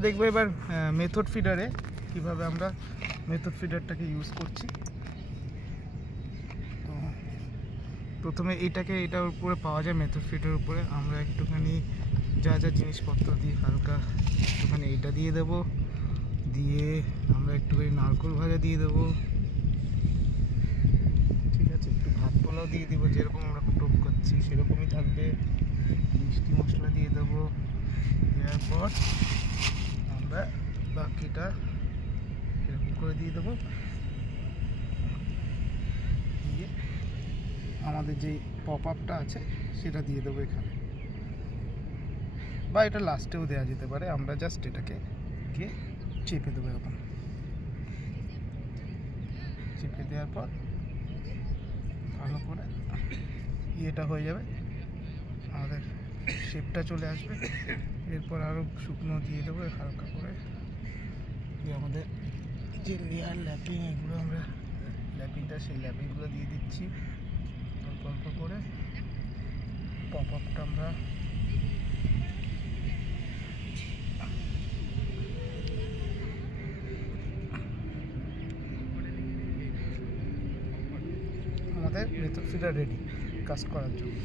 দেখব এবার মেথড ফিডারে কীভাবে আমরা মেথড ফিডারটাকে ইউজ করছি। তো প্রথমে এটাকে এটার উপরে পাওয়া যায় মেথড ফিডার উপরে। আমরা একটুখানি যা যা জিনিসপত্র দিই হালকা একটুখানি এইটা দিয়ে দেবো। দিয়ে আমরা একটুখানি নারকোল ভাজা দিয়ে দেবো। ঠিক আছে, একটু ভাত পোলাও দিয়ে দেবো, যেরকম আমরা টোপ করছি সেরকমই থাকবে। মিষ্টি মশলা দিয়ে দেবো। দেওয়ার পর আমরা বাকিটা এরকম করে দিয়ে দেবো। দিয়ে আমাদের যেই পপ আপটা আছে, সেটা দিয়ে দেবো এখানে। বা এটা লাস্টেও দেওয়া যেতে পারে, আমরা জাস্ট এটাকে গিয়ে চেপে দেবো এরকম। চেপে দেওয়ার পর ভালো করে ইয়েটা হয়ে যাবে। আমাদের শেপটা চলে আসবে। এরপর আরও শুকনো দিয়ে দেবো, হালকা করে। দিয়ে আমাদের যে লেয়ার ল্যাপিং এগুলো আমরা ল্যাপিংটা সেই ল্যাপিংগুলো দিয়ে দিচ্ছি। অল্প অল্প করে। পপ আপটা আমরা আমাদের মেথড ফিডার রেডি কাজ করার জন্য।